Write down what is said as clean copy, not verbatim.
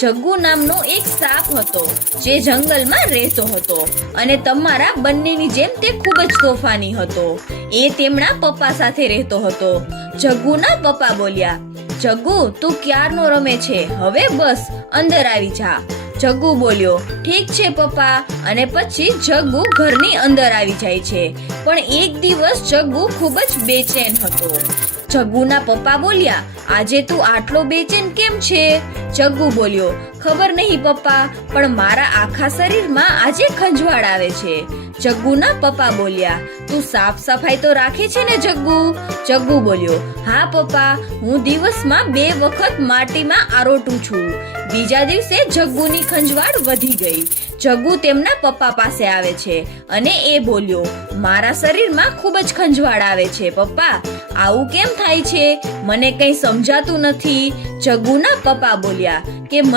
જગ્ગુ નામનો એક સાપ હતો જે જંગલમાં રહેતો હતો અને તમારા બંનેની જેમ તે ખૂબ જ તોફાની હતો. એ તેમના પપ્પા સાથે રહેતો હતો. જગ્ગુના પપ્પા બોલ્યા, જગ્ગુ તું ક્યારનો રમે છે, હવે બસ અંદર આવી જા. જગ્ગુ બોલ્યો, ઠીક છે પપ્પા. અને પછી જગ્ગુ ઘરની અંદર આવી જાય છે. પણ એક દિવસ જગ્ગુ ખૂબ જ બેચેન હતો. જગ્ગુના પપ્પા બોલ્યા, આજે તું આટલો બેચેન કેમ છે? જગ્ગુ બોલ્યો, ખબર નહીં પપ્પા, પણ મારા આખા શરીરમાં આજે ખંજવાળ આવે છે. જગ્ગુના પપ્પા બોલ્યા, તું સાફ સફાઈ તો રાખે છે ને જગ્ગુ? જગ્ગુ બોલ્યો, હા પપ્પા, હું દિવસમાં 2 વખત માટીમાં આરોટું છું. બીજા દિવસે જગ્ગુની ખંજવાળ વધી ગઈ. જગ્ગુ તેમના પપ્પા પાસે આવે છે અને એ બોલ્યો, મારા શરીરમાં ખૂબ જ ખંજવાળ આવે છે પપ્પા, આવું કેમ થાય છે? મને કંઈ સમજાતું નથી. જગ્ગુના પપ્પા બોલ્યા કે મને